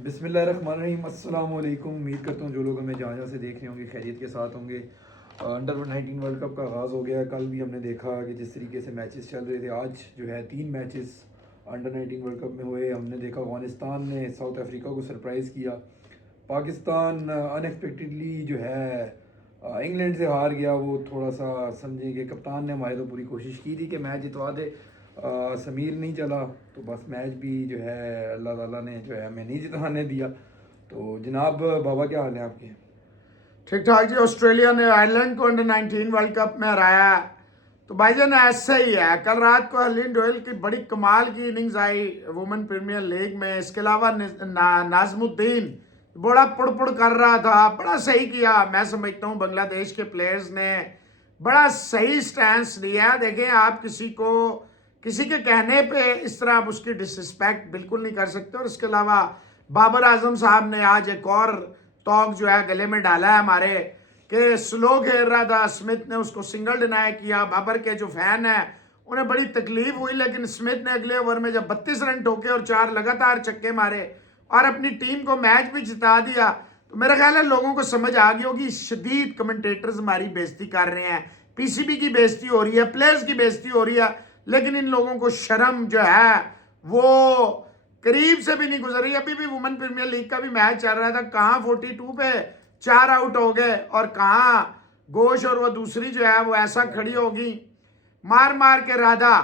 बिस्मिल्लाहिर्रहमानिर्रहीम अस्सलाम वालेकुम। उम्मीद करता हूँ जो लोग हमें जहाँ जहाँ से देख रहे होंगे खैरियत के साथ होंगे। अंडर 19 वर्ल्ड कप का आगाज़ हो गया। कल भी हमने देखा कि जिस तरीके से मैचेस चल रहे थे, आज जो है 3 मैचेस अंडर 19 वर्ल्ड कप में हुए। हमने देखा अफ़गानिस्तान ने साउथ अफ्रीका को सरप्राइज़ किया। पाकिस्तान अनएक्सपेक्टेडली जो है इंग्लैंड से हार गया। वो थोड़ा सा समझें कि कप्तान ने हमारे तो पूरी कोशिश की थी कि मैच जितवा दे। समीर नहीं चला तो बस मैच भी जो है अल्लाह ताला ने जो है हमें नहीं जिताने दिया। तो जनाब बाबा क्या हाल है आपके? ठीक ठाक जी। ऑस्ट्रेलिया ने आयरलैंड को अंडर 19 वर्ल्ड कप में हराया है। तो भाईजान ऐसा ही है। कल रात को हरलीन डोयल की बड़ी कमाल की इनिंग्स आई वुमेन प्रीमियर लीग में। इसके अलावा नाजमुद्दीन बड़ा पुड़ कर रहा था, बड़ा सही किया। मैं समझता हूँ बांग्लादेश के प्लेयर्स ने बड़ा सही स्टैंस लिया। देखें, आप किसी के कहने पे इस तरह आप उसकी डिसरिस्पेक्ट बिल्कुल नहीं कर सकते। और इसके अलावा बाबर आजम साहब ने आज एक और तोक जो है गले में डाला है हमारे, कि स्लो खेल रहा था, स्मिथ ने उसको सिंगल डिनाई किया। बाबर के जो फैन है उन्हें बड़ी तकलीफ हुई, लेकिन स्मिथ ने अगले ओवर में जब 32 रन ठोके और 4 लगातार छक्के मारे और अपनी टीम को मैच भी जिता दिया, तो मेरा ख्याल है लोगों को समझ आ गई होगी। शदीद कमेंटेटर्स हमारी बेइज्जती कर रहे हैं, पीसीबी की बेइज्जती हो रही है, प्लेयर्स की बेइज्जती हो रही है, लेकिन इन लोगों को शर्म जो है वो करीब से भी नहीं गुजर रही। अभी भी वुमेन प्रीमियर लीग का भी मैच चल रहा था, कहाँ 42 पे 4 आउट हो गए और कहाँ घोष और वो दूसरी जो है वो ऐसा खड़ी होगी मार मार के राधा।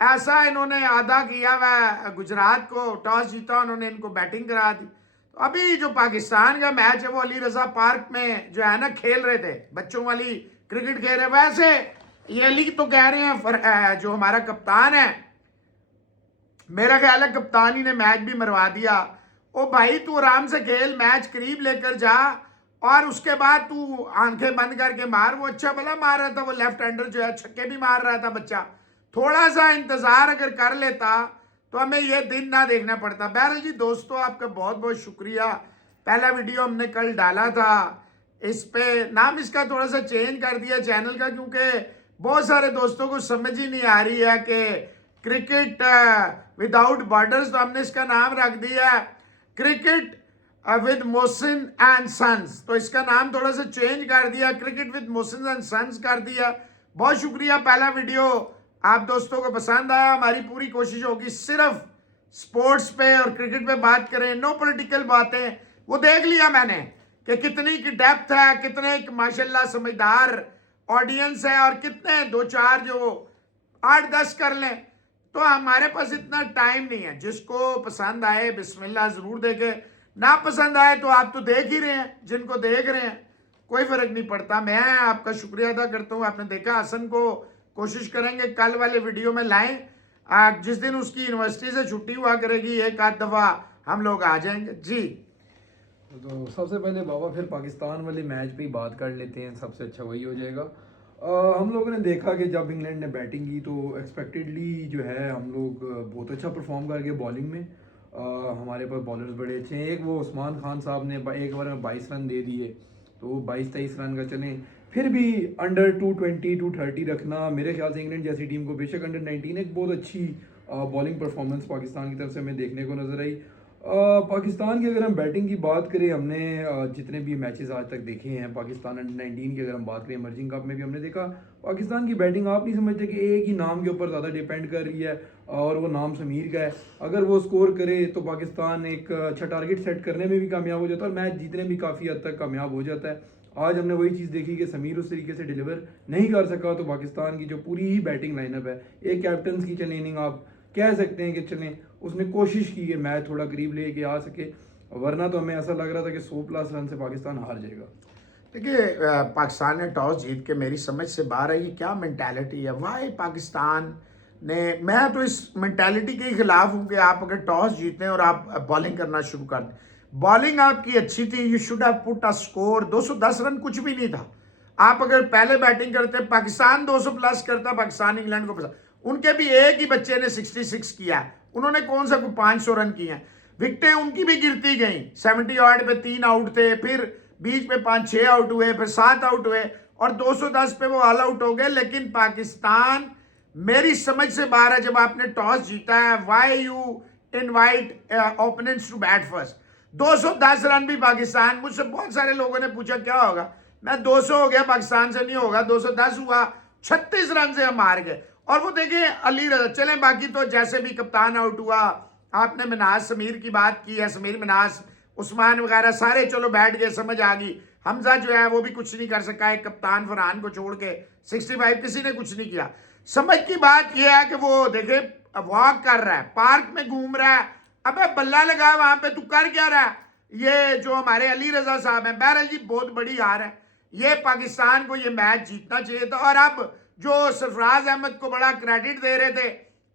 ऐसा इन्होंने आधा किया वह गुजरात को टॉस जीता, उन्होंने इनको बैटिंग करा दी। तो अभी जो पाकिस्तान का मैच है वो अली रजा पार्क में जो है ना खेल रहे थे, बच्चों वाली क्रिकेट खेल रहे। वैसे ये अली तो कह रहे हैं जो हमारा कप्तान है, मेरा ख्याल है कप्तान ही ने मैच भी मरवा दिया। ओ भाई, तू आराम से खेल, मैच करीब लेकर जा और उसके बाद तू आंखें बंद करके मार। वो अच्छा भला मार रहा था, वो लेफ्ट हैंडर जो है छक्के भी मार रहा था बच्चा। थोड़ा सा इंतजार अगर कर लेता तो हमें ये दिन ना देखना पड़ता। बहरहाल जी दोस्तों, आपका बहुत बहुत शुक्रिया। पहला वीडियो हमने कल डाला था, इस पे नाम इसका थोड़ा सा चेंज कर दिया चैनल का, क्योंकि बहुत सारे दोस्तों को समझ ही नहीं आ रही है कि क्रिकेट विदाउट बॉर्डर्स। तो हमने इसका नाम रख दिया cricket with Mohsin and sons. तो इसका नाम थोड़ा सा चेंज कर दिया, cricket with Mohsin and sons कर दिया। बहुत शुक्रिया। पहला वीडियो आप दोस्तों को पसंद आया। हमारी पूरी कोशिश होगी सिर्फ स्पोर्ट्स पे और क्रिकेट पे बात करें, नो पॉलिटिकल बातें। वो देख लिया मैंने कि कितनी की डेप्थ है, कितने माशाल्लाह समझदार ऑडियंस है और कितने 2-4 जो 8-10 कर लें। तो हमारे पास इतना टाइम नहीं है। जिसको पसंद आए बिस्मिल्लाह जरूर देखे, ना पसंद आए तो आप तो देख ही रहे हैं। जिनको देख रहे हैं कोई फर्क नहीं पड़ता। मैं आपका शुक्रिया अदा करता हूँ, आपने देखा। हसन को कोशिश करेंगे कल वाले वीडियो में लाएं। जिस दिन उसकी यूनिवर्सिटी से छुट्टी हुआ करेगी एक आध दफा हम लोग आ जाएंगे जी। तो सबसे पहले बाबा फिर पाकिस्तान वाले मैच पे ही बात कर लेते हैं, सबसे अच्छा वही हो जाएगा। हम लोगों ने देखा कि जब इंग्लैंड ने बैटिंग की तो एक्सपेक्टेडली जो है हम लोग बहुत अच्छा परफॉर्म कर गए बॉलिंग में। हमारे पास बॉलर्स बड़े अच्छे हैं। एक वो उस्मान खान साहब ने एक ओवर में 22 रन दे दिए, तो 22-23 रन का चलें। फिर भी अंडर 220 230 रखना, मेरे ख्याल से इंग्लैंड जैसी टीम को, बेशक अंडर 19 एक बहुत अच्छी बॉलिंग परफॉर्मेंस पाकिस्तान की तरफ से हमें देखने को नजर आई। पाकिस्तान की अगर हम बैटिंग की बात करें, हमने जितने भी मैचेस आज तक देखे हैं पाकिस्तान अंडर 19 की, अगर हम बात करें इमर्जिंग कप में भी हमने देखा पाकिस्तान की बैटिंग आप नहीं समझते कि एक ही नाम के ऊपर ज़्यादा डिपेंड कर रही है और वो नाम समीर का है। अगर वो स्कोर करे तो पाकिस्तान एक अच्छा टारगेट सेट करने में भी कामयाब हो जाता है और मैच जीतने में भी काफ़ी हद तक कामयाब हो जाता है। आज हमने वही चीज़ देखी कि समीर उस तरीके से डिलीवर नहीं कर सका, तो पाकिस्तान की जो पूरी ही बैटिंग लाइनअप है, एक कैप्टन की चले इनिंग आप कह सकते हैं कि चलें, उसने कोशिश की है मैच थोड़ा करीब लेके आ सके, वरना तो हमें ऐसा लग रहा था कि 100+ रन से पाकिस्तान हार जाएगा। देखिए, पाकिस्तान ने टॉस जीत के मेरी समझ से बाहर है। ये क्या मेंटालिटी है? वाई पाकिस्तान ने, मैं तो इस मेंटालिटी के खिलाफ हूँ कि आप अगर टॉस जीतें और आप बॉलिंग करना शुरू कर दें। बॉलिंग आपकी अच्छी थी, you should have put a score. 210 run कुछ भी नहीं था। आप अगर पहले बैटिंग करते, पाकिस्तान 200+ करता, पाकिस्तान इंग्लैंड को पसंद, उनके भी एक ही बच्चे ने 66 किया है, उन्होंने कौन सा कोई 500 रन किए हैं। विकेटें उनकी भी गिरती गई, 70 ऑड पे 3 आउट थे, फिर बीच में 5-6 आउट हुए, फिर 7 आउट हुए और 210 पे वो ऑल आउट हो गए। लेकिन पाकिस्तान मेरी समझ से बाहर है। जब आपने टॉस जीता है, why you invite opponents to bat first? 210 run भी पाकिस्तान, मुझसे बहुत सारे लोगों ने पूछा क्या होगा, मैं 200 हो गया पाकिस्तान से नहीं होगा, 210 हुआ, 36 रन से हम हार गए। और वो देखिए अली रजा, चले बाकी तो जैसे भी कप्तान आउट हुआ, आपने मिनाज समीर की बात की है, समीर मिनाज उस्मान वगैरह सारे चलो बैठ गए, समझ आ गई। हमजा जो है वो भी कुछ नहीं कर सका, एक कप्तान फरहान को छोड़ के 65 किसी ने कुछ नहीं किया। समझ की बात यह है कि वो देखे वॉक कर रहा है, पार्क में घूम रहा है, अबे बल्ला लगा वहां पे, तू कर क्या रहा है। ये जो हमारे अली रजा साहब हैं, बहरहाल जी बहुत बड़ी हार है, ये पाकिस्तान को ये मैच जीतना चाहिए था। और अब जो सरफराज अहमद को बड़ा क्रेडिट दे रहे थे,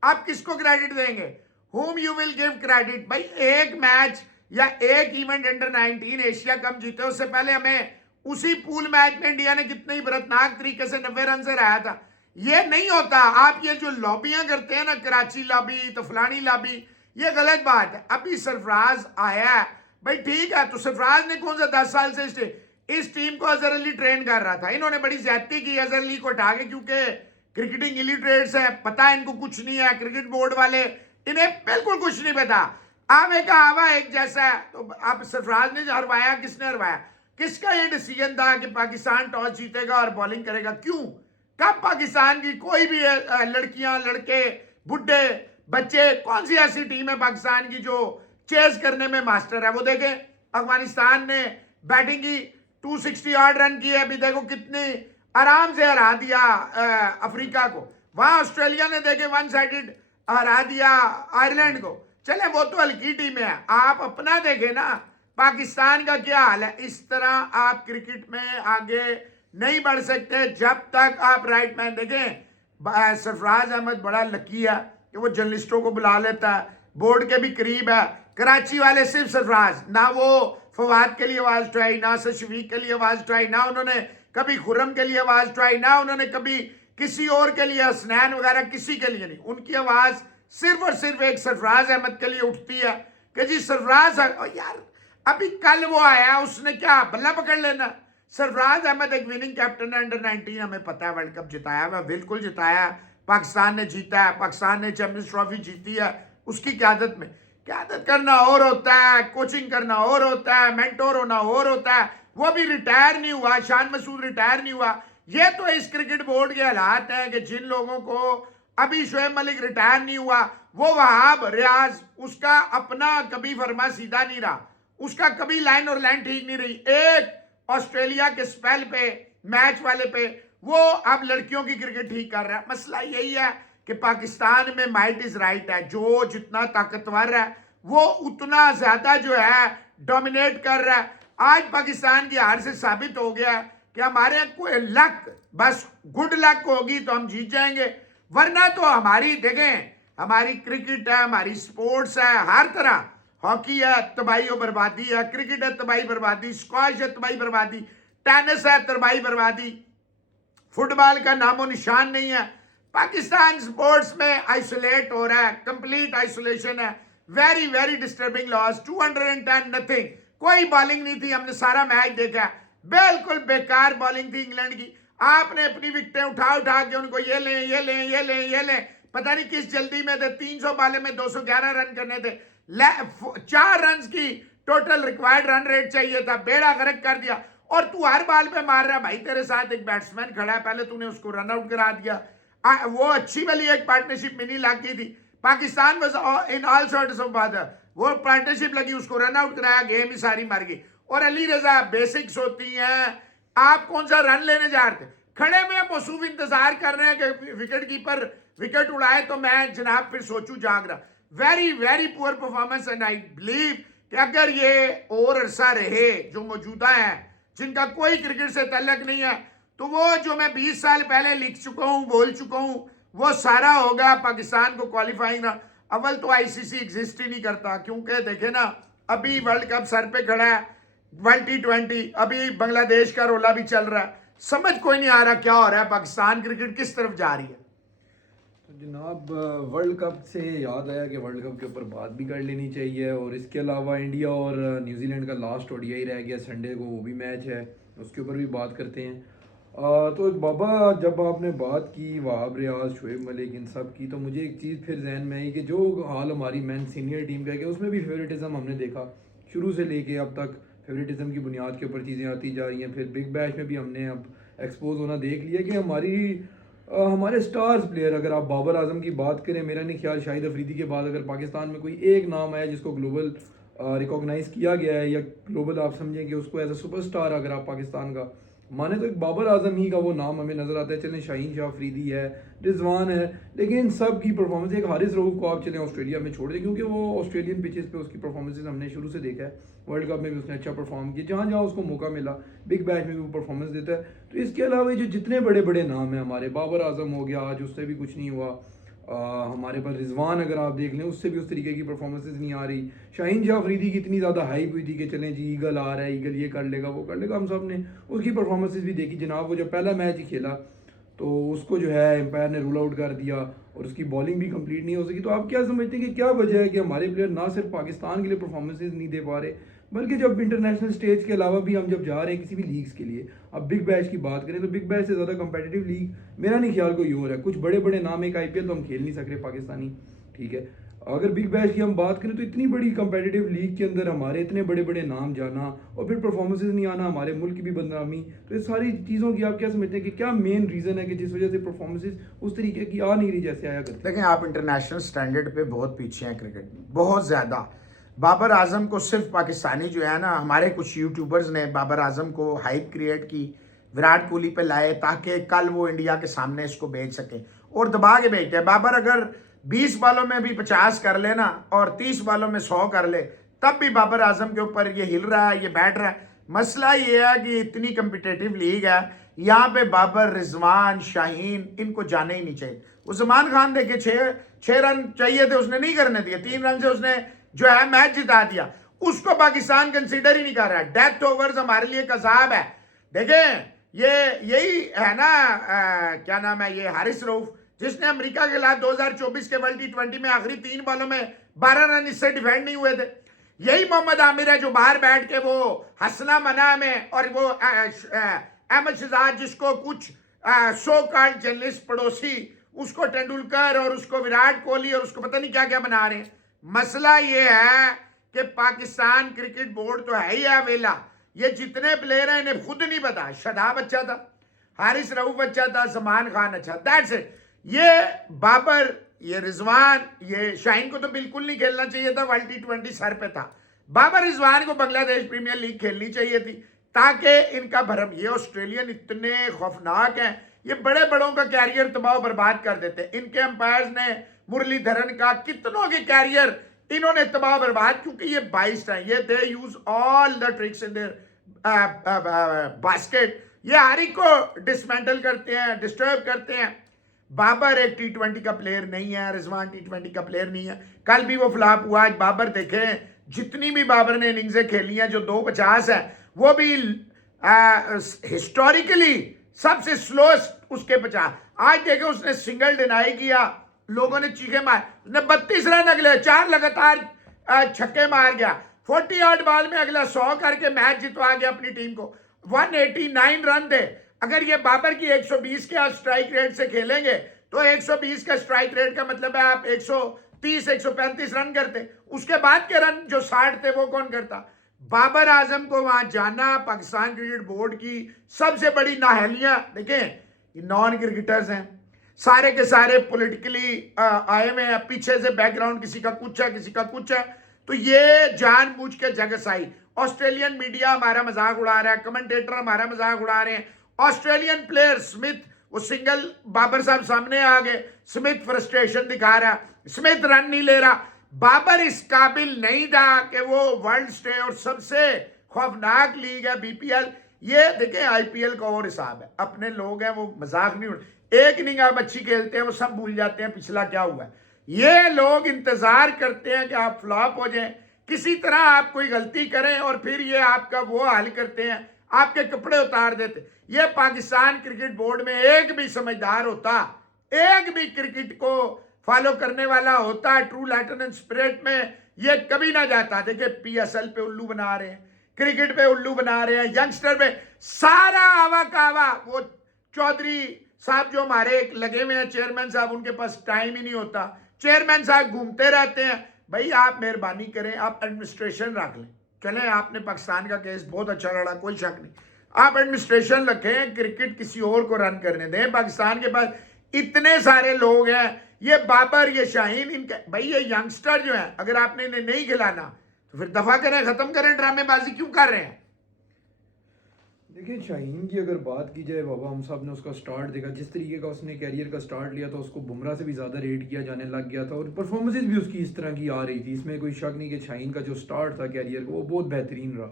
आप किसको क्रेडिट देंगे, whom you will give credit। भाई एक मैच या एक इवेंट अंडर 19 एशिया कप जीते, उससे पहले हमें उसी पूल मैच में इंडिया ने कितने ही बरतनाक तरीके से 90 रन से रहा था। ये नहीं होता। आप ये जो लॉबियां करते हैं ना, कराची लॉबी तो फलानी लॉबी, ये गलत बात है। अभी सरफराज आया है, भाई ठीक है, तो सरफराज ने कौन सा 10 साल से इस टीम को अजहर अली ट्रेन कर रहा था। इन्होंने बड़ी ज्यादती की अजहर अली को उठा के, क्योंकि क्रिकेटिंग इलिटरेट्स है, पता है इनको कुछ नहीं है, क्रिकेट बोर्ड वाले इन्हें बिल्कुल कुछ नहीं पता। आवे का आवा एक जैसा है। तो अब सरफराज ने हरवाया, किसने हरवाया, किसका ये डिसीजन था कि पाकिस्तान टॉस जीतेगा और बॉलिंग करेगा, क्यों, कब पाकिस्तान की कोई भी लड़कियां लड़के बुढ़े बच्चे, कौन सी ऐसी टीम है पाकिस्तान की जो चेस करने में मास्टर है। वो देखें अफगानिस्तान ने बैटिंग की, 268 रन किए, अभी देखो कितने आराम से हरा दिया अफ्रीका को। वहां ऑस्ट्रेलिया ने देखे वन साइडेड हरा दिया आयरलैंड को। चले वो तो हल्की टीम है, आप अपना देखें ना, पाकिस्तान का क्या हाल है। इस तरह आप क्रिकेट में आगे नहीं बढ़ सकते जब तक आप राइट मैन देखें। सरफराज अहमद बड़ा लकी है कि वो जर्नलिस्टों को बुला लेता है, बोर्ड के भी करीब है। कराची वाले सिर्फ सरफराज, ना वो फवाद के लिए आवाज उठाई, ना शफीक के लिए आवाज उठाई, ना उन्होंने कभी खुर्रम के लिए आवाज उठाई, ना उन्होंने कभी किसी और के लिए, हसनैन वगैरह किसी के लिए नहीं। उनकी आवाज सिर्फ और सिर्फ एक सरफराज अहमद के लिए उठती है कि जी सरफराज यार, अभी कल वो आया, उसने क्या बल्ला पकड़ लेना। सरफराज अहमद एक विनिंग कैप्टन है, अंडर 19 हमें पता है, वर्ल्ड कप जिताया हुआ, बिल्कुल जिताया, पाकिस्तान ने जीता है, पाकिस्तान ने चैंपियंस ट्रॉफी जीती है उसकी क्यादत में। क्यादत करना और होता है, कोचिंग करना और होता है, मेंटोर होना और होता है। वो भी रिटायर नहीं हुआ, शान मसूद रिटायर नहीं हुआ। ये तो इस क्रिकेट बोर्ड के हालात हैं कि जिन लोगों को, अभी शोएब मलिक रिटायर नहीं हुआ, वो वहाब रियाज, उसका अपना कभी फरमा सीधा नहीं रहा, उसका कभी लाइन और लाइन ठीक नहीं रही। एक ऑस्ट्रेलिया के स्पेल पे, मैच वाले पे, वो अब लड़कियों की क्रिकेट ठीक कर रहा है। मसला यही है कि पाकिस्तान में माइट इज राइट है, जो जितना ताकतवर है वो उतना ज्यादा जो है डोमिनेट कर रहा है। आज पाकिस्तान की हार से साबित हो गया कि हमारे यहाँ कोई लक, बस गुड लक होगी तो हम जीत जाएंगे, वरना तो हमारी देखें, हमारी क्रिकेट है, हमारी स्पोर्ट्स है, हर तरह, हॉकी है तबाही और बर्बादी है, क्रिकेट है तबाही बर्बादी, स्क्वाश है तबाही बर्बादी, टेनिस है तबाही बर्बादी, फुटबॉल का नामो निशान नहीं है। पाकिस्तान स्पोर्ट्स में आइसोलेट हो रहा है, कंप्लीट आइसोलेशन है, very very disturbing loss, 210 nothing, कोई बॉलिंग नहीं थी, हमने सारा मैच देखा, बिल्कुल बेकार बॉलिंग थी इंग्लैंड की। आपने अपनी विकेटें उठा उठा के उनको ये लें ये लें ये लें ये लें, पता नहीं किस जल्दी में थे, 300 बाले में 211 रन करने थे, 4 रन की टोटल रिक्वायर्ड रन रेट चाहिए था, बेड़ा गर्क कर दिया। और तू हर बाल पे मार रहा है, भाई तेरे साथ एक बैट्समैन खड़ा है, पहले तूने उसको रन आउट करा दिया। वो अच्छी वाली एक पार्टनरशिप मिनी लाग की थी, Pakistan was in all sorts of bother, वो पार्टनरशिप लगी, उसको रन आउट कराया, गेम ही सारी मर गई। और अली रजा, बेसिक्स होती हैं, आप कौन सा रन लेने जा रहे थे, खड़े में मौसूफ इंतजार कर रहे हैं कि विकेट कीपर विकेट उड़ाए तो मैं जनाब फिर सोचूं जाग रहा। Very very poor performance, and I believe कि अगर ये और अरसा रहे जो मौजूदा है, जिनका कोई क्रिकेट से तल्लक नहीं है, तो वो जो मैं 20 साल पहले लिख चुका हूं, बोल चुका हूं, वो सारा होगा। पाकिस्तान को क्वालिफाइंग ना, अव्वल तो आईसीसी एग्जिस्ट ही नहीं करता, क्योंकि देखे ना अभी वर्ल्ड कप सर पे खड़ा है, वर्ल्ड T20, अभी बांग्लादेश का रोला भी चल रहा है, समझ कोई नहीं आ रहा क्या हो रहा है, पाकिस्तान क्रिकेट किस तरफ जा रही है। तो जनाब वर्ल्ड कप से याद आया कि वर्ल्ड कप के ऊपर बात भी कर लेनी चाहिए, और इसके अलावा इंडिया और न्यूजीलैंड का लास्ट ओडीआई रह गया संडे को, वो भी मैच है, उसके ऊपर भी बात करते हैं। तो बाबा, जब आपने बात की वहाब रियाज, शोएब मलिक, इन सब की, तो मुझे एक चीज़ फिर जहन में आई कि जो हाल हमारी मैन सीनियर टीम का है कि उसमें भी फेवरेटिज्म हमने देखा। शुरू से लेके अब तक फेवरेटिज्म की बुनियाद के ऊपर चीज़ें आती जा रही हैं। फिर बिग बैश में भी हमने अब एक्सपोज होना देख लिया कि हमारे स्टार्स प्लेयर, अगर आप बाबर आजम की बात करें, मेरा नहीं ख्याल शाहिद अफरीदी के बाद अगर पाकिस्तान में कोई एक नाम आया जिसको ग्लोबल रिकॉग्नाइज़ किया गया है या ग्लोबल आप समझें कि उसको एज अ सुपरस्टार अगर आप पाकिस्तान का माने, तो एक बाबर आजम ही का वो नाम हमें नज़र आता है। चलें शाहीन शाह अफरीदी है, रिजवान है, लेकिन इन सब की परफॉर्मेंस, एक हारिस रऊफ को आप चलें ऑस्ट्रेलिया में छोड़ दें क्योंकि वो ऑस्ट्रेलियन पिचेस पे उसकी परफॉर्मेंसेज हमने शुरू से देखा है। वर्ल्ड कप में भी उसने अच्छा परफॉर्म किया, जहाँ जहाँ उसको मौका मिला, बिग बैश में भी वो परफॉर्मेंस देता है। तो इसके अलावा जो जितने बड़े बड़े नाम हैं हमारे, बाबर आजम हो गया, आज उससे भी कुछ नहीं हुआ। हमारे पास रिजवान अगर आप देख लें, उससे भी उस तरीके की परफॉर्मेंसेज नहीं आ रही। शाहीन शाह अफरीदी की इतनी ज़्यादा हाइप हुई थी कि चलें जी ईगल आ रहा है, ईगल ये कर लेगा वो कर लेगा, हम सब ने उसकी परफॉर्मेंसेज भी देखी जनाब। वो जब पहला मैच ही खेला तो उसको जो है एम्पायर ने रूल आउट कर दिया और उसकी बॉलिंग भी कंप्लीट नहीं हो सकी। तो आप क्या समझते हैं कि क्या वजह है कि हमारे प्लेयर ना सिर्फ पाकिस्तान के लिए परफॉर्मेंसेज नहीं दे पा रहे, बल्कि जब इंटरनेशनल स्टेज के अलावा भी हम जब जा रहे हैं किसी भी लीग्स के लिए, अब बिग बैश की बात करें तो बिग बैश से ज़्यादा कंपेटिटिव लीग मेरा नहीं ख्याल कोई और है। कुछ बड़े बड़े नाम, एक IPL तो हम खेल नहीं सक रहे पाकिस्तानी, ठीक है। अगर बिग बैश की हम बात करें तो इतनी बड़ी कंपेटिटिव लीग के अंदर हमारे इतने बड़े बड़े नाम जाना और फिर परफॉर्मेंसेज नहीं आना, हमारे मुल्क की भी बदनामी, तो ये सारी चीज़ों की आप क्या समझते हैं कि क्या मेन रीज़न है कि जिस वजह से परफॉर्मेंसेज उस तरीके की आ नहीं रही जैसे आया करते? देखें, आप इंटरनेशनल स्टैंडर्ड पे बहुत पीछे हैं क्रिकेट में, बहुत ज़्यादा। बाबर आजम को सिर्फ पाकिस्तानी जो है ना, हमारे कुछ यूट्यूबर्स ने बाबर आजम को हाइप क्रिएट की, विराट कोहली पे लाए ताकि कल वो इंडिया के सामने इसको बेच सके और दबा के बेचते हैं। बाबर अगर 20 बालों में भी 50 कर ले ना और 30 बालों में 100 कर ले, तब भी बाबर आजम के ऊपर ये हिल रहा है, ये बैठ रहा है। मसला ये है कि इतनी कम्पिटेटिव लीग है, यहाँ पे बाबर, रिजवान, शाहीन, इनको जाने ही नहीं चाहिए। उस्मान खान देखे 6 रन चाहिए थे, उसने नहीं करने दिए, 3 रन से उसने जो है मैच जिता दिया। उसको पाकिस्तान कंसीडर ही नहीं कर रहा है। डेथ ओवर्स हमारे लिए कसाब है। देखें, ये यही है ना, क्या नाम है, ये हारिस रऊफ जिसने अमेरिका के खिलाफ 2024 के वर्ल्ड T20 में आखिरी 3 बॉलों में 12 रन इससे डिफेंड नहीं हुए थे। यही मोहम्मद आमिर है जो बाहर बैठ के वो हंसना मना में, और वो अहमद शहजाद जिसको कुछ सो कॉल्ड जर्नलिस्ट पड़ोसी उसको तेंदुलकर और उसको विराट कोहली और उसको पता नहीं क्या क्या बना रहे हैं। मसला ये है कि पाकिस्तान क्रिकेट बोर्ड तो है ही है वेला, ये जितने प्लेयर हैं इन्हें खुद नहीं पता। शादाब अच्छा था, हारिस रऊफ अच्छा था, सलमान खान अच्छा, दैट्स इट। ये बाबर, ये रिजवान, ये शाहीन को तो बिल्कुल नहीं खेलना चाहिए था, वर्ल्ड T20 सर पे था। बाबर, रिजवान को बांग्लादेश प्रीमियर लीग खेलनी चाहिए थी ताकि इनका भरम। ये ऑस्ट्रेलियन इतने खौफनाक हैं, ये बड़े बड़ों का कैरियर तबाह बर्बाद कर देते हैं। इनके अंपायर्स ने मुरलीधरन का कितनों के कैरियर इन्होंने तबाह बर्बाद, क्योंकि ये 22 हैं, ये they use all the tricks in their basket. ये हर एक को डिसमेंटल करते हैं, डिस्टर्ब करते हैं। बाबर एक T20 का प्लेयर नहीं है, रिजवान T20 का प्लेयर नहीं है। कल भी वो फ्लॉप हुआ। आज बाबर देखें, जितनी भी बाबर ने इनिंग्सें खेली हैं, जो 250 है, वो भी हिस्टोरिकली सबसे स्लोएस्ट उसके 50। आज देखें, उसने सिंगल डिनाई किया, लोगों ने चीखे मार, उसने 32 रन अगले 4 लगातार छक्के मार गया। 48 बॉल में अगला 100 करके मैच जितवा गया अपनी टीम को। 189 रन थे। अगर ये बाबर की 120 के आप स्ट्राइक रेट से खेलेंगे तो 120 का स्ट्राइक रेट का मतलब है आप 130 135 रन करते। उसके बाद के रन जो 60 थे वो कौन करता? बाबर आजम को वहां जाना पाकिस्तान क्रिकेट बोर्ड की सबसे बड़ी नाहलियां। देखें, नॉन क्रिकेटर्स हैं, सारे के सारे पॉलिटिकली आए हुए हैं, पीछे से बैकग्राउंड किसी का कुछ है, किसी का कुछ है। तो ये जानबूझ के जगसाई, ऑस्ट्रेलियन मीडिया हमारा मजाक उड़ा रहा है, कमेंटेटर हमारा मजाक उड़ा रहे हैं। ऑस्ट्रेलियन प्लेयर स्मिथ, वो सिंगल, बाबर साहब सामने आ गए, स्मिथ फ्रस्ट्रेशन दिखा रहा, स्मिथ रन नहीं ले रहा। बाबर इस काबिल नहीं था कि वो वर्ल्ड स्टे और सबसे खौफनाक लीग है BPL। ये देखें, IPL का और हिसाब है, अपने लोग हैं, वो मजाक नहीं उड़ा। एक इनिंग आप अच्छी खेलते हैं, वो सब भूल जाते हैं पिछला क्या हुआ है। ये लोग इंतजार करते हैं कि आप फ्लॉप हो जाएं, किसी तरह आप कोई गलती करें और फिर ये आपका वो हाल करते हैं, आपके कपड़े उतार देते। ये पाकिस्तान क्रिकेट बोर्ड में एक भी समझदार होता, एक भी क्रिकेट को फॉलो करने वाला होता, ट्रू लैटिन एंड स्पिरिट में, ये कभी ना जाता। देखिए, PSL पे उल्लू बना रहे हैं, क्रिकेट पे उल्लू बना रहे हैं, यंगस्टर पे सारा आवा कावा। वो चौधरी साहब जो हमारे लगे हुए हैं, चेयरमैन साहब, उनके पास टाइम ही नहीं होता। चेयरमैन साहब घूमते रहते हैं। भाई, आप मेहरबानी करें, आप एडमिनिस्ट्रेशन रख लें, चले, आपने पाकिस्तान का केस बहुत अच्छा लड़ा, कोई शक नहीं। आप एडमिनिस्ट्रेशन रखें, क्रिकेट किसी और को रन करने दें। पाकिस्तान के पास इतने सारे लोग हैं, ये बाबर, ये शाहीन, इनके भाई ये यंगस्टर जो है, अगर आपने इन्हें नहीं खिलाना तो फिर दफा करें, खत्म करें, ड्रामेबाजी क्यों कर रहे हैं? देखिए शाहीन की अगर बात की जाए बाबा, हम सब ने उसका स्टार्ट देखा, जिस तरीके का उसने कैरियर का स्टार्ट लिया था, उसको बुमराह से भी ज़्यादा रेट किया जाने लग गया था और परफॉर्मेंसेज भी उसकी इस तरह की आ रही थी। इसमें कोई शक नहीं कि शाहीन का जो स्टार्ट था कैरियर का वो बहुत बेहतरीन रहा,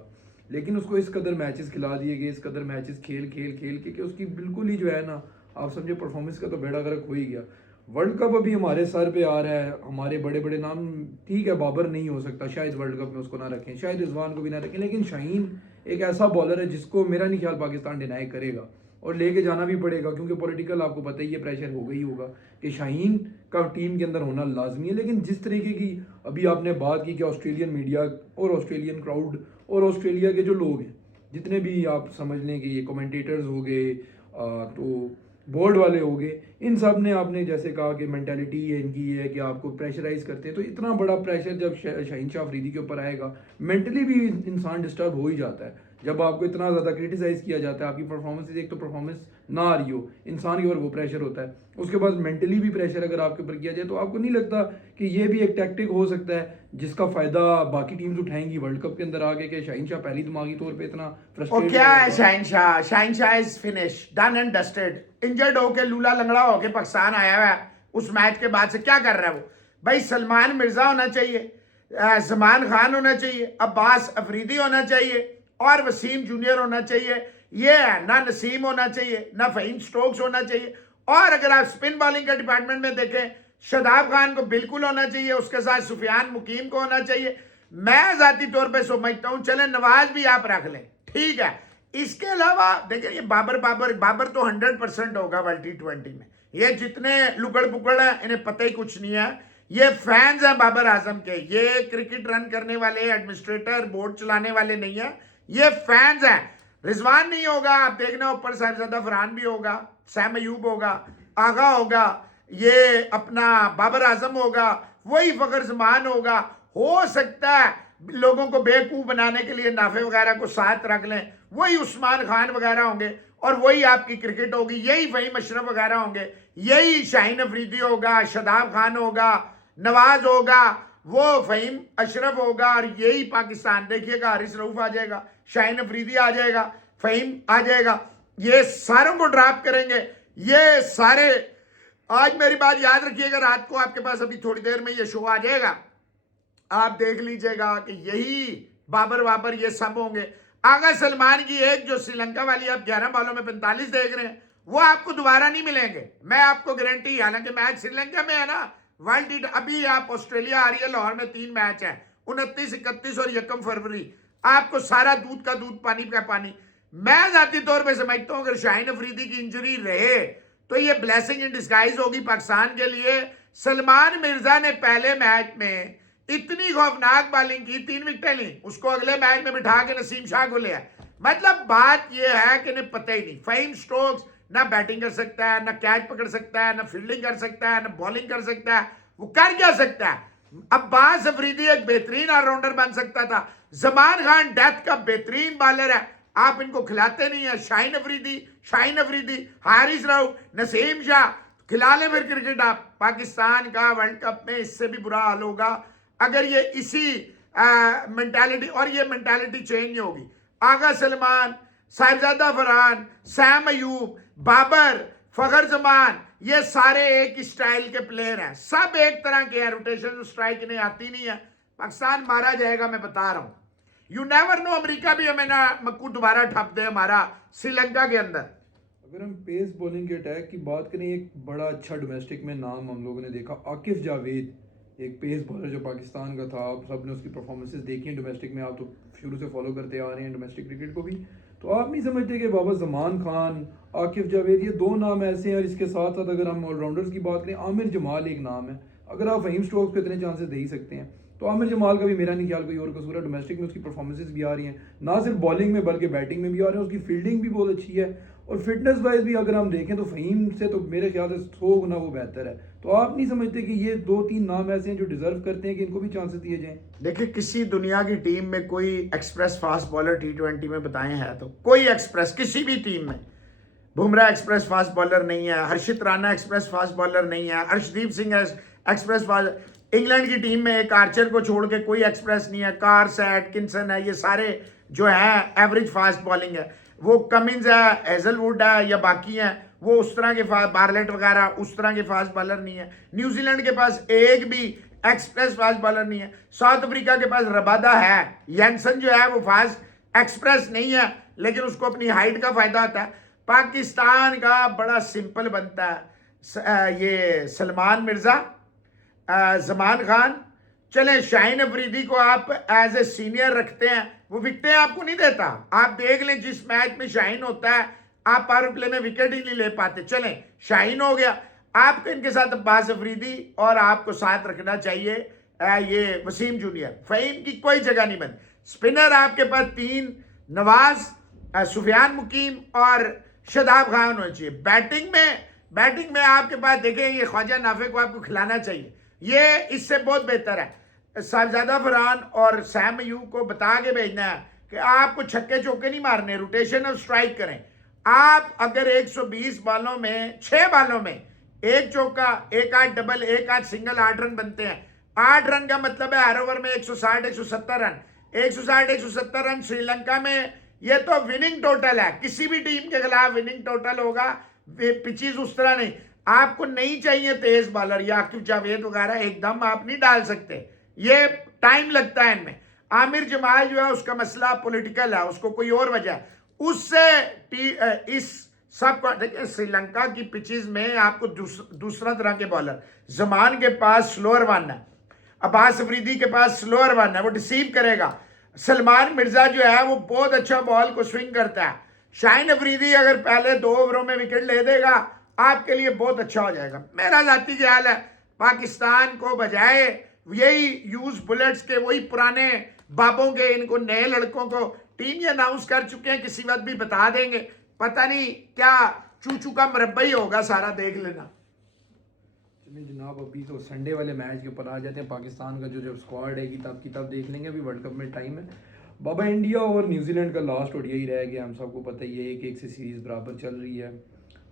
लेकिन उसको इस कदर मैचेस खिला दिए गए, इस कदर मैचेस खेल खेल खेल के कि उसकी बिल्कुल ही जो है ना, आप समझे परफॉर्मेंस का तो बेड़ा गर्क हो ही गया। वर्ल्ड कप अभी हमारे सर पे आ रहा है, हमारे बड़े बड़े नाम, ठीक है बाबर नहीं हो सकता शायद वर्ल्ड कप में उसको ना रखें, शायद रिजवान को भी ना रखें, लेकिन शाहीन एक ऐसा बॉलर है जिसको मेरा नहीं ख्याल पाकिस्तान डिनाई करेगा और लेके जाना भी पड़ेगा, क्योंकि पॉलिटिकल आपको पता ही है प्रेशर होगा ही होगा कि शाहीन का टीम के अंदर होना लाजमी है। लेकिन जिस तरीके की अभी आपने बात की कि ऑस्ट्रेलियन मीडिया और ऑस्ट्रेलियन क्राउड और ऑस्ट्रेलिया के जो लोग हैं, जितने भी आप समझ लें कि ये कमेंटेटर्स हो गए, तो बोर्ड वाले हो गए, इन सब ने आपने जैसे कहा कि मेंटालिटी है इनकी ये है कि आपको प्रेशराइज करते हैं, तो इतना बड़ा प्रेशर जब शाहीन शाह अफरीदी के ऊपर आएगा, मेंटली भी इंसान डिस्टर्ब हो ही जाता है। जब आपको इतना ज़्यादा क्रिटिसाइज किया जाता है, आपकी परफॉर्मेंस, एक तो परफॉर्मेंस ना आ रही हो, इंसान के ऊपर वो प्रेशर होता है, उसके बाद मेंटली भी प्रेशर अगर आपके ऊपर किया जाए, तो आपको नहीं लगता कि ये भी एक टैक्टिक हो सकता है जिसका फ़ायदा बाकी टीम्स उठाएंगी वर्ल्ड कप के अंदर आके, कि शाहीन शाह पहली दिमागी तौर पर इतना और फ्रस्ट्रेटेड क्या है Shaheen Shah? Shaheen Shah is finish, done and dusted. Injured होके, लूला लंगड़ा होके पाकिस्तान आया हुआ है। उस मैच के बाद से क्या कर रहा है वो? भाई सलमान मिर्जा होना चाहिए, जमान खान होना चाहिए, अब्बास अफरीदी होना चाहिए और वसीम जूनियर होना चाहिए। ये है ना, नसीम होना चाहिए, ना फ़हीम स्टोक्स होना चाहिए। और अगर आप स्पिन बॉलिंग के डिपार्टमेंट में देखें, शदाब खान को बिल्कुल होना चाहिए, उसके साथ सुफियान मुकीम को होना चाहिए। मैं जाती तौर पे समझता हूं, चले नवाज भी आप रख लें, ठीक है। इसके अलावा देखिए, ये बाबर बाबर बाबर तो 100% होगा वर्ल्ड T20 में। ये जितने लुकड़ पुकड़ हैं, इन्हें पता ही कुछ नहीं है। ये फैंस हैं बाबर आजम के, ये क्रिकेट रन करने वाले, एडमिनिस्ट्रेटर, बोर्ड चलाने वाले नहीं है, ये फैंस हैं। रिजवान नहीं होगा, आप देखना ऊपर साहिबजादा फरहान भी होगा, सैम अयूब होगा, आगा होगा, ये अपना बाबर आजम होगा, वही फखर जमान होगा। हो सकता है लोगों को बेवकूफ बनाने के लिए नाफे वगैरह को साथ रख लें, वही उस्मान खान वगैरह होंगे और वही आपकी क्रिकेट होगी, यही फ़हीम अशरफ वगैरह होंगे, यही शाहीन अफरीदी होगा, शदाब खान होगा, नवाज होगा, वो फ़हीम अशरफ होगा और यही पाकिस्तान। देखिएगा हारिस रऊफ आ जाएगा, शाहीन अफरीदी आ जाएगा, फ़हीम आ जाएगा, ये सारों को ड्रॉप करेंगे ये सारे। आज मेरी बात याद रखिएगा, रात को आपके पास अभी थोड़ी देर में ये शो आ जाएगा, आप देख लीजिएगा कि यही बाबर वाबर ये सब होंगे। आगा सलमान की एक जो श्रीलंका वाली आप 11 बॉलों में 45 देख रहे हैं, वो आपको दोबारा नहीं मिलेंगे, मैं आपको गारंटी। हालांकि मैच श्रीलंका में है ना, वर्ल्ड अभी आप ऑस्ट्रेलिया आ रही है, लाहौर में 3 मैच है, 29, 31 और 1 फरवरी। आपको सारा दूध का दूध, पानी का पानी। मैं जाती तौर पर समझता हूं अगर शाहीन अफरीदी की इंजरी रहे तो ये ब्लेसिंग इन डिस्गाइज होगी पाकिस्तान के लिए। सलमान मिर्जा ने पहले मैच में इतनी खौफनाक बॉलिंग की, 3 विकेटें ली, उसको अगले मैच में बिठा के नसीम शाह को लिया। मतलब बात यह है कि इन्हें पता ही नहीं, फ़हीम स्टोक्स ना बैटिंग कर सकता है, ना कैच पकड़ सकता है, ना फील्डिंग कर सकता है, ना बॉलिंग कर सकता है, वो कर क्या सकता है? अब्बास अफरीदी एक बेहतरीन ऑलराउंडर बन सकता था, जमान खान डेथ का बेहतरीन बॉलर है, आप इनको खिलाते नहीं है। शाहीन अफरीदी, हारिस रऊफ, नसीम शाह, खिला ले फिर क्रिकेट आप। पाकिस्तान का वर्ल्ड कप में इससे भी बुरा हाल होगा अगर ये इसी मेंटालिटी, और ये मेंटालिटी चेंज नहीं होगी। आगा सलमान, साहिबजादा फरहान, सैम अयूब, बाबर, फखर जमान, ये सारे एक ही स्टाइल के प्लेयर हैं, सब एक तरह के हैं। रोटेशन स्ट्राइक इन्हें आती नहीं है, पाकिस्तान मारा जाएगा, मैं बता रहा हूं। यू नेवर नो, अमेरिका भी हमें ना मक्कू दोबारा ठप दे हमारा श्रीलंका के अंदर। अगर हम पेस बॉलिंग के अटैक की बात करें, एक बड़ा अच्छा डोमेस्टिक में नाम हम लोगों ने देखा, आकिफ जावेद, एक पेस बॉलर जो पाकिस्तान का था। आप सब ने उसकी परफॉर्मेंसेस देखी हैं डोमेस्टिक में, आप तो शुरू से फॉलो करते आ रहे हैं डोमेस्टिक क्रिकेट को भी, तो आप नहीं समझते कि बाबा जमान खान, आकिफ जावेद, ये 2 नाम ऐसे हैं। और इसके साथ साथ अगर हम ऑलराउंडर्स की बात करें, आमिर जमाल एक नाम है। अगर आप फ़हीम स्टोक्स को इतने चांसेस दे ही सकते हैं, तो आमिर जमाल का भी मेरा नहीं ख्याल कोई और कसूर है, डोमेस्टिक में उसकी परफॉर्मेंसेज भी आ रही हैं, ना सिर्फ बॉलिंग में बल्कि बैटिंग में भी आ रहे हैं, उसकी फील्डिंग भी बहुत अच्छी है, और फिटनेस वाइज भी अगर हम देखें तो फ़हीम से तो मेरे ख्याल से 100 गुना वो बेहतर है। तो आप नहीं समझते कि ये 2-3 नाम ऐसे हैं जो डिजर्व करते हैं कि इनको भी चांसेस दिए जाएं? देखिए, किसी दुनिया की टीम में कोई एक्सप्रेस फास्ट बॉलर T20 में बताए हैं तो कोई एक्सप्रेस किसी भी टीम में, बुमराह एक्सप्रेस फास्ट बॉलर नहीं है, हर्षित राणा एक्सप्रेस फास्ट बॉलर नहीं है, Arshdeep Singh express fast. England की टीम में एक आर्चर को छोड़ के कोई एक्सप्रेस नहीं है, कार्स है, एटकिंसन है, ये सारे जो है एवरेज फास्ट बॉलिंग है। वो कमिंस है, हेजलवुड है या बाकी हैं, वो उस तरह के बार्लेट वगैरह उस तरह के फास्ट बॉलर नहीं है। न्यूजीलैंड के पास एक भी एक्सप्रेस फास्ट बॉलर नहीं है। साउथ अफ्रीका के पास रबादा है, यंसन जो है वो फास्ट एक्सप्रेस नहीं है, लेकिन उसको अपनी हाइट का फायदा होता है। पाकिस्तान का बड़ा सिंपल बनता है, ये सलमान मिर्जा, जमान खान, चले शाहीन अफरीदी को आप एज ए सीनियर रखते हैं, वो विकेटें आपको नहीं देता। आप देख लें जिस मैच में शाहीन होता है आप पावर प्ले में विकेट ही नहीं ले पाते। चलें शाहीन हो गया, आपको इनके साथ अब्बास अफरीदी और आपको साथ रखना चाहिए ये वसीम जूनियर। फ़हीम की कोई जगह नहीं बनती। स्पिनर आपके पास 3 नवाज, सुफियान मुकीम और शदाब खान होने चाहिए। बैटिंग में आपके पास देखें ये ख्वाजा नाफे को आपको खिलाना चाहिए, ये इससे बहुत बेहतर है। साहबजादा फरहान और सैम अयूब को बता के भेजना है कि आपको छक्के चौके नहीं मारने, रोटेशन और स्ट्राइक करें। आप अगर 120 बालों में 6 बालों में 1 चौका, 1 8 डबल, 1 8 सिंगल, 8 रन बनते हैं। 8 रन का मतलब है हर ओवर में 160-170 रन। 160-170 रन श्रीलंका में ये तो विनिंग टोटल है, किसी भी टीम के खिलाफ विनिंग टोटल होगा। पिचेस उस तरह नहीं, आपको नहीं चाहिए तेज बॉलर या आकिब जावेद वगैरह, एकदम आप नहीं डाल सकते, ये टाइम लगता है इनमें। आमिर जमाल जो है उसका मसला पॉलिटिकल है, उसको कोई और वजह है, उससे इस सब को देखिए। श्रीलंका की पिचेस में आपको दूसरा तरह के बॉलर, जमान के पास स्लोअर वन है, अब्बास अफरीदी के पास स्लोअर वन है, वो डिसीव करेगा। सलमान मिर्जा जो है वो बहुत अच्छा बॉल को स्विंग करता है। शाहीन अफरीदी अगर पहले 2 ओवरों में विकेट ले देगा आपके लिए बहुत अच्छा हो जाएगा। मेरा जाती ख्याल है पाकिस्तान को बजाय यही यूज बुलेट्स के, वही पुराने बाबों के, इनको नए लड़कों को टीम ये अनाउंस कर चुके हैं, किसी वक्त भी बता देंगे, पता नहीं क्या चूचू का मरब्बा ही होगा सारा, देख लेना। चलिए जनाब, अभी तो संडे वाले मैच के ऊपर आ जाते हैं। पाकिस्तान का जो जब स्क्वाड है किताब देख लेंगे, अभी वर्ल्ड कप में टाइम है। बाबा इंडिया और न्यूजीलैंड का लास्ट ओडीआई रह गया, हम सबको पता ही है, 1-1 से सीरीज़ बराबर चल रही है।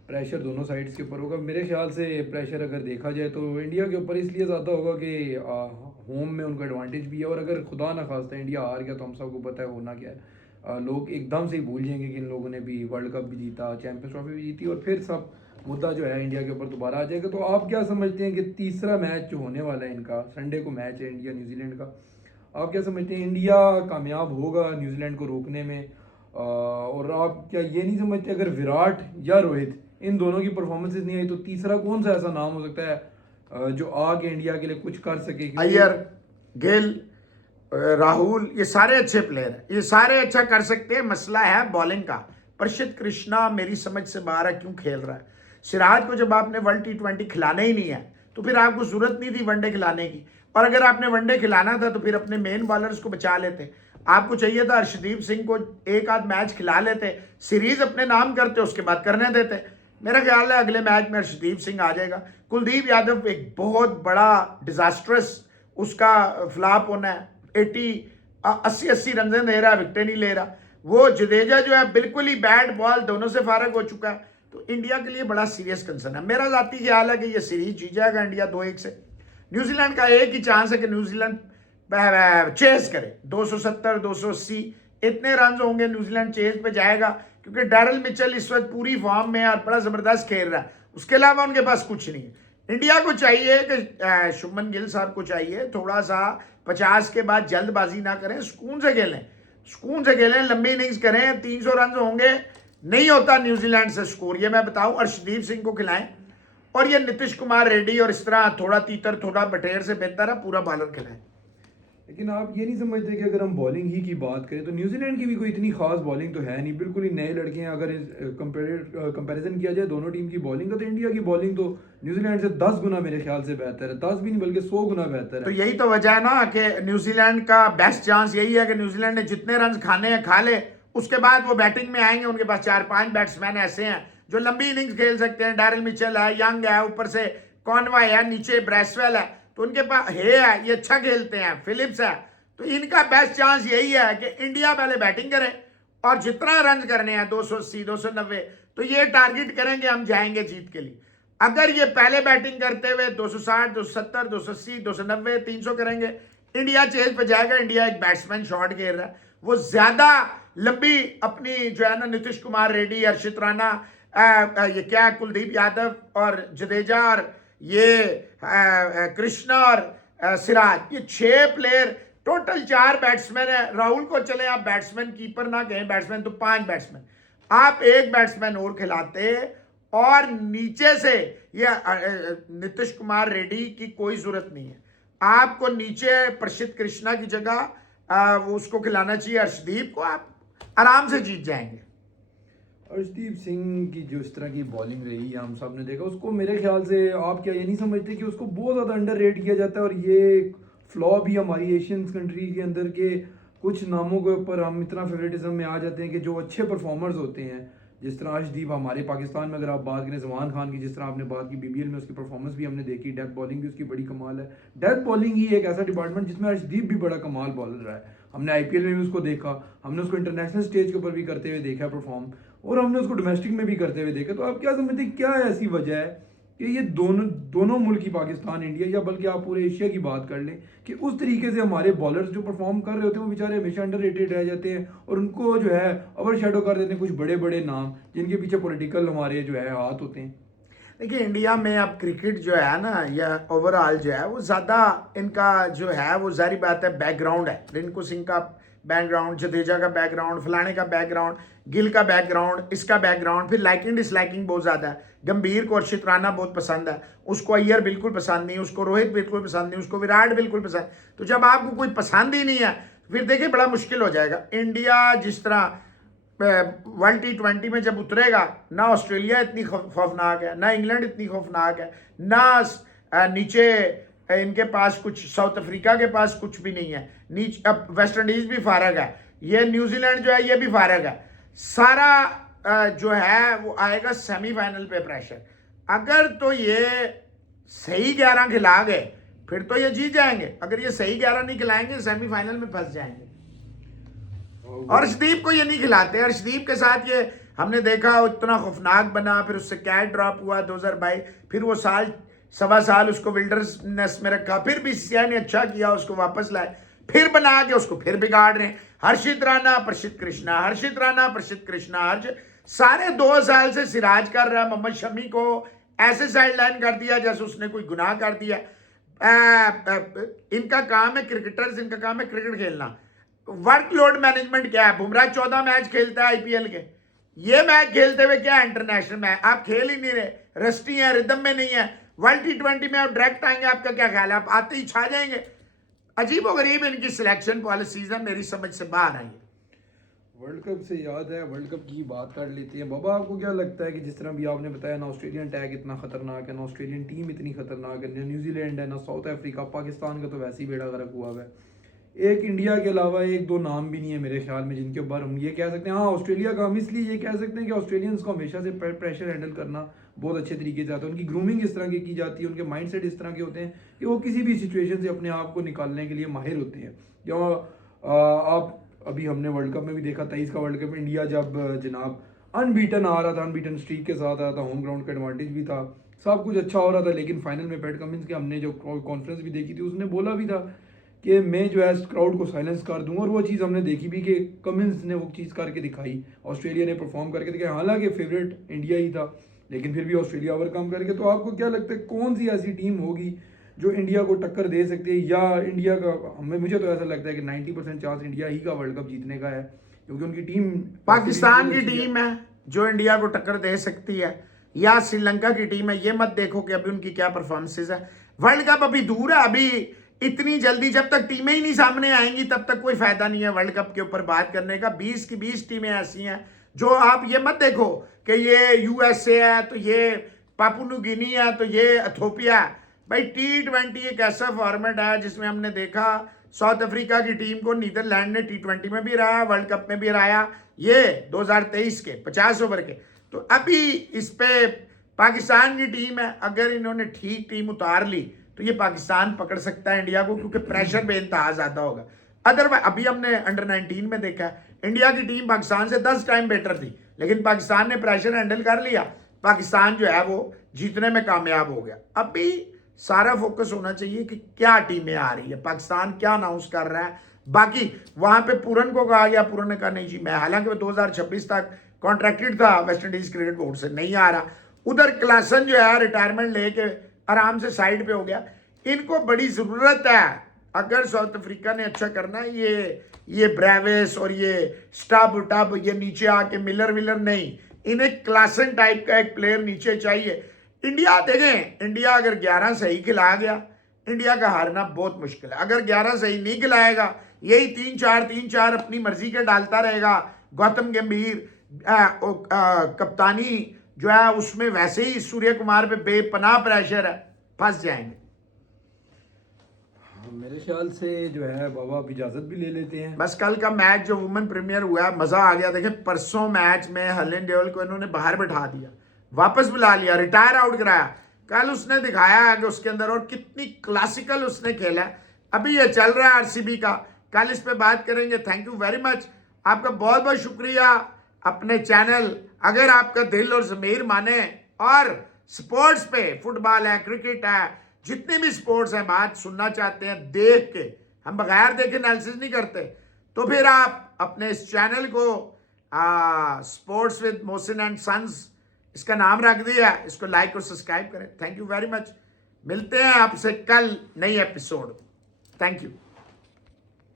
प्रेशर दोनों साइड्स के ऊपर होगा। मेरे ख्याल से प्रेशर अगर देखा जाए तो इंडिया के ऊपर इसलिए ज़्यादा होगा कि होम में उनका एडवांटेज भी है, और अगर खुदा ना खास्ता इंडिया हार गया तो हम सबको पता है होना क्या है। लोग एकदम से ही भूल जाएंगे कि इन लोगों ने भी वर्ल्ड कप भी जीता, चैंपियंस ट्रॉफी भी जीती, और फिर सब मुद्दा जो है इंडिया के ऊपर दोबारा आ जाएगा। तो आप क्या समझते हैं कि तीसरा मैच जो होने वाला है इनका, संडे को मैच है इंडिया न्यूजीलैंड का, आप क्या समझते हैं इंडिया कामयाब होगा न्यूजीलैंड को रोकने में? और आप क्या ये नहीं समझते अगर विराट या रोहित इन दोनों की परफॉर्मेंसेज नहीं आई तो तीसरा कौन सा ऐसा नाम हो सकता है जो आगे इंडिया के लिए कुछ कर सके? अय्यर, गिल, राहुल, ये सारे अच्छे प्लेयर हैं, ये सारे अच्छा कर सकते हैं। मसला है बॉलिंग का। प्रसिद्ध कृष्णा मेरी समझ से बाहर है, क्यों खेल रहा है? सिराज को जब आपने वर्ल्ड T20 खिलाना ही नहीं है तो फिर आपको जरूरत नहीं थी वनडे खिलाने की, और अगर आपने वनडे खिलाना था तो फिर अपने मेन बॉलर्स को बचा लेते। आपको चाहिए था अर्शदीप सिंह को 1 आध मैच खिला लेते, सीरीज अपने नाम करते, उसके बाद करने देते। मेरा ख्याल है अगले मैच में अर्शदीप सिंह आ जाएगा। कुलदीप यादव एक बहुत बड़ा डिजास्ट्रस उसका फ्लॉप होना है, 80 रन दे रहा है, विकेट नहीं ले रहा। वो जडेजा जो है बिल्कुल ही बैट बॉल दोनों से फारग हो चुका है। तो इंडिया के लिए बड़ा सीरियस कंसर्न है। मेरा जाती ख्याल है कि ये सीरीज जीत जाएगा इंडिया 2-1 से। न्यूजीलैंड का एक ही चांस है कि न्यूजीलैंड चेस करे, 270-280 इतने रन होंगे, न्यूजीलैंड चेस पे जाएगा, क्योंकि डैरल मिचेल इस वक्त पूरी फॉर्म में और बड़ा जबरदस्त खेल रहा है। उसके अलावा उनके पास कुछ नहीं है। इंडिया को चाहिए कि शुभमन गिल साहब को चाहिए थोड़ा सा 50 के बाद जल्दबाजी ना करें, सुकून से खेलें, लंबी इनिंग्स करें। 300 रन होंगे, नहीं होता न्यूजीलैंड से स्कोर, ये मैं बताऊं। अर्शदीप सिंह को खिलाएं, और ये नीतीश कुमार रेड्डी और इस तरह थोड़ा तीतर थोड़ा बटेर से बेहतर है पूरा बॉलर खिलाएं। लेकिन आप ये नहीं समझते कि अगर हम बॉलिंग ही की बात करें तो न्यूजीलैंड की भी कोई इतनी खास बॉलिंग तो है नहीं, बिल्कुल ही नए लड़के हैं। अगर कंपैरिजन किया जाए दोनों टीम की बॉलिंग का, तो इंडिया की बॉलिंग तो न्यूजीलैंड से 10 गुना मेरे ख्याल से बेहतर है, 10 भी नहीं बल्कि 100 गुना बेहतर तो है। यही तो वजह है ना कि न्यूजीलैंड का बेस्ट चांस यही है कि न्यूजीलैंड ने जितने रन खाने हैं खा ले, उसके बाद वो बैटिंग में आएंगे। उनके पास 4-5 बैट्समैन ऐसे हैं जो लंबी इनिंग्स खेल सकते हैं। डैरिल मिचेल है, यंग है, ऊपर से कॉनवाय है, नीचे ब्रेसवेल है, तो उनके पास है, ये अच्छा खेलते हैं, फिलिप्स है। तो इनका बेस्ट चांस यही है कि इंडिया पहले बैटिंग करे और जितना रन करने हैं 280 290, तो ये टारगेट करेंगे, हम जाएंगे जीत के लिए। अगर ये पहले बैटिंग करते हुए 260 270 280 290 300 करेंगे, इंडिया चेज पे जाएगा। इंडिया एक बैट्समैन शॉट खेल रहा है, वो ज्यादा लंबी अपनी जो है ना, नीतीश कुमार रेड्डी, हर्षित राणा, ये क्या कुलदीप यादव और जडेजा और ये कृष्णा और सिराज, ये 6 प्लेयर टोटल 4 बैट्समैन है। राहुल को चले आप बैट्समैन कीपर ना कहें, बैट्समैन तो 5 बैट्समैन, आप एक बैट्समैन और खिलाते और नीचे से ये नीतीश कुमार रेड्डी की कोई जरूरत नहीं है। आपको नीचे प्रसिद्ध कृष्णा की जगह वो उसको खिलाना चाहिए, अर्शदीप को, आप आराम से जीत जाएंगे। अर्शदीप सिंह की जो इस तरह की बॉलिंग रही है, हम सब ने देखा उसको। मेरे ख्याल से आप क्या ये नहीं समझते कि उसको बहुत ज़्यादा अंडर रेट किया जाता है, और ये फ्लॉ भी हमारी एशियन कंट्री के अंदर के कुछ नामों के ऊपर हम इतना फेवरेटिज्म में आ जाते हैं कि जो अच्छे परफॉर्मर्स होते हैं, जिस तरह अर्शदीप हमारे पाकिस्तान में अगर आप बात करें, जमान खान की जिस तरह आपने बात की, बीबीएल में उसकी परफॉर्मेंस भी हमने देखी, डेथ बॉलिंग भी उसकी बड़ी कमाल है। डेथ बॉलिंग ही एक ऐसा डिपार्टमेंट जिसमें अर्शदीप भी बड़ा कमाल बॉलर रहा है। हमने आईपीएल में भी उसको देखा, हमने उसको इंटरनेशनल स्टेज के ऊपर भी करते हुए देखा परफॉर्म, और हमने उसको डोमेस्टिक में भी करते हुए देखा। तो आप क्या समझते हैं, क्या ऐसी वजह है कि ये दोनों मुल्क ही, पाकिस्तान इंडिया, या बल्कि आप पूरे एशिया की बात कर लें, कि उस तरीके से हमारे बॉलर्स जो परफॉर्म कर रहे होते हैं वो बेचारे हमेशा अंडर रेटेड रह जाते हैं, और उनको जो है ओवर शेडो कर देते हैं कुछ बड़े बड़े नाम जिनके पीछे पॉलिटिकल हमारे जो है हाथ होते हैं। देखिए, इंडिया में अब क्रिकेट जो है ना, या ओवरऑल जो है, वो ज़्यादा इनका जो है वो जारी बात है बैकग्राउंड है। रिंकू सिंह का बैकग्राउंड, जडेजा का बैकग्राउंड, फलाने का बैकग्राउंड, गिल का बैकग्राउंड, इसका बैकग्राउंड, फिर लाइकिंग डिसलाइकिंग बहुत ज़्यादा है। गंभीर को हर्षित राणा बहुत पसंद है, उसको अय्यर बिल्कुल पसंद नहीं, उसको रोहित बिल्कुल पसंद नहीं, उसको विराट बिल्कुल पसंद। तो जब आपको कोई पसंद ही नहीं है, फिर देखिए बड़ा मुश्किल हो जाएगा। इंडिया जिस तरह वर्ल्ड T20 में जब उतरेगा, ना ऑस्ट्रेलिया इतनी खौफनाक है, ना इंग्लैंड इतनी खौफनाक है, ना नीचे इनके पास कुछ, साउथ अफ्रीका के पास कुछ भी नहीं है नीचे। अब वेस्ट इंडीज भी फारग है, ये न्यूजीलैंड जो है ये भी फारग है। सारा जो है वो आएगा सेमीफाइनल पे प्रेशर। अगर तो ये सही 11 खिला गए फिर तो ये जीत जाएंगे, अगर ये सही 11 नहीं खिलाएंगे सेमीफाइनल में फंस जाएंगे। और अर्शदीप को ये नहीं खिलाते। अर्शदीप के साथ ये हमने देखा, इतना खौफनाक बना, फिर उससे कैच ड्रॉप हुआ 2022, फिर वो साल सवा साल उसको विल्डरनेस में रखा, फिर बीसीसीआई ने अच्छा किया, उसको वापस लाए, फिर बना के उसको फिर बिगाड़ रहे हैं। हर्षित राणा प्रसिद्ध कृष्णा, हर्षित राणा प्रसिद्ध कृष्णा, हर्ष सारे 2 साल से सिराज कर रहा है। मोहम्मद शमी को ऐसे साइडलाइन कर दिया जैसे उसने कोई गुनाह कर दिया। इनका काम है क्रिकेटर्स, इनका काम है क्रिकेट खेलना। वर्कलोड मैनेजमेंट क्या है? बुमराह 14 मैच खेलता है आईपीएल के, ये मैच खेलते हुए क्या इंटरनेशनल मैच आप खेल ही नहीं रहे, रस्टी है, रिदम में नहीं है। वर्ल्ड T20 में आप डायरेक्ट आएंगे, आपका क्या ख्याल है? आप आते ही छा जाएंगे। अजीब व गरीब इनकी सिलेक्शन पॉलिसीज है, मेरी समझ से बाहर आई है। वर्ल्ड कप से याद है, वर्ल्ड कप की बात कर लेते हैं। बाबा, आपको क्या लगता है कि जिस तरह भी आपने बताया ना, ऑस्ट्रेलियन टैग इतना खतरनाक है, ना ऑस्ट्रेलियन टीम इतनी खतरनाक है, ना न्यूजीलैंड है, ना साउथ अफ्रीका, पाकिस्तान का तो वैसे ही बेड़ा गर्क हुआ है। एक इंडिया के अलावा 1-2 नाम भी नहीं है मेरे ख्याल में जिनके ऊपर हम ये कह सकते हैं। हाँ, ऑस्ट्रेलिया का हम इसलिए ये कह सकते हैं कि ऑस्ट्रेलियंस को हमेशा से प्रेशर हैंडल करना बहुत अच्छे तरीके से आता है। उनकी ग्रूमिंग इस तरह की जाती है, उनके माइंडसेट इस तरह के होते हैं कि वो किसी भी सिचुएशन से अपने आप को निकालने के लिए माहिर होते हैं। जो आप अभी हमने वर्ल्ड कप में भी देखा, 23 का वर्ल्ड कप में इंडिया जब जनाब अनबीटन आ रहा था, अनबीटन स्ट्रीक के साथ आया था, होम ग्राउंड का एडवांटेज भी था, सब कुछ अच्छा हो रहा था, लेकिन फाइनल में पैट कमिंस के हमने जो कॉन्फ्रेंस भी देखी थी, उसने बोला भी था कि मैं जो है क्राउड को साइलेंस कर दूंगा, और वो चीज़ हमने देखी भी कि कमिंस ने वो चीज़ करके दिखाई, ऑस्ट्रेलिया ने परफॉर्म करके दिखाया। हालांकि फेवरेट इंडिया ही था, लेकिन फिर भी ऑस्ट्रेलिया ओवरकम करके। तो आपको क्या लगता है, कौन सी ऐसी टीम होगी जो इंडिया को टक्कर दे सकती है? या इंडिया का, मुझे तो ऐसा लगता है कि 90% चांस इंडिया ही का वर्ल्ड कप जीतने का है, क्योंकि उनकी टीम पाकिस्तान की टीम है जो इंडिया को टक्कर दे सकती है, या श्रीलंका की टीम है। ये मत देखो कि अभी उनकी क्या परफॉर्मेंसेज है। वर्ल्ड कप अभी दूर है, अभी इतनी जल्दी जब तक टीमें ही नहीं सामने आएंगी तब तक कोई फायदा नहीं है वर्ल्ड कप के ऊपर बात करने का। 20 की 20 टीमें ऐसी हैं जो आप ये मत देखो कि ये यूएसए है तो ये पापुआ न्यू गिनी है तो ये इथियोपिया है। भाई T20 एक ऐसा फॉर्मेट है जिसमें हमने देखा साउथ अफ्रीका की टीम को नीदरलैंड ने T20 में भी हराया, वर्ल्ड कप में भी हराया, ये 2023 के 50 ओवर के। तो अभी इस पे पाकिस्तान की टीम है, अगर इन्होंने ठीक टीम उतार ली तो ये पाकिस्तान पकड़ सकता है इंडिया को, क्योंकि प्रेशर बेइंतहा ज्यादा होगा। अदरवाइज अभी हमने अंडर 19 में देखा है इंडिया की टीम पाकिस्तान से 10 टाइम बेटर थी, लेकिन पाकिस्तान ने प्रेशर हैंडल कर लिया, पाकिस्तान जो है वो जीतने में कामयाब हो गया। अभी सारा फोकस होना चाहिए कि क्या टीमें आ रही है, पाकिस्तान क्या अनाउंस कर रहा है। बाकी वहां पे पूरन को कहा गया, पूरन ने कहा नहीं जी मैं, हालांकि वो 2026 तक कॉन्ट्रैक्टेड था वेस्ट इंडीज क्रिकेट बोर्ड से, नहीं आ रहा। उधर क्लासन जो है रिटायरमेंट लेके आराम से साइड पे हो गया। इनको बड़ी जरूरत है, अगर साउथ अफ्रीका ने अच्छा करना है, ये ब्रेविस और ये स्टब टब ये नीचे आके मिलर विलर नहीं, इन्हें क्लासन टाइप का एक प्लेयर नीचे चाहिए। इंडिया देखें, इंडिया अगर 11 सही खिला गया, इंडिया का हारना बहुत मुश्किल है। अगर 11 सही नहीं खिलाएगा, यही 3-4 अपनी मर्जी के डालता रहेगा, गौतम गंभीर कप्तानी जो है उसमें वैसे ही सूर्य कुमार पे बेपनाह प्रेशर है, फंस जाएंगे। मेरे ख्याल से जो है बाबा आप इजाजत भी ले लेते हैं। बस कल का मैच जो वुमेन प्रीमियर हुआ मजा आ गया। देखें परसों मैच में हेलेन डेविल को इन्होंने बाहर बैठा दिया, वापस बुला लिया, रिटायर आउट कराया। कल उसने दिखाया कि उसके अंदर और कितनी क्लासिकल उसने खेला। अभी ये चल रहा है आरसीबी का, कल इस पे बात करेंगे। थैंक यू वेरी मच, आपका बहुत बहुत शुक्रिया। अपने चैनल अगर आपका दिल और ज़मीर माने और स्पोर्ट्स पे फुटबॉल है, क्रिकेट है, जितनी भी स्पोर्ट्स हैं बात सुनना चाहते हैं देख के, हम बगैर देखे एनालिसिस नहीं करते, तो फिर आप अपने इस चैनल को sports with Mohsin and sons इसका नाम रख दिया, इसको लाइक और सब्सक्राइब करें। थैंक यू वेरी मच, मिलते हैं आपसे कल नई एपिसोड। Thank you.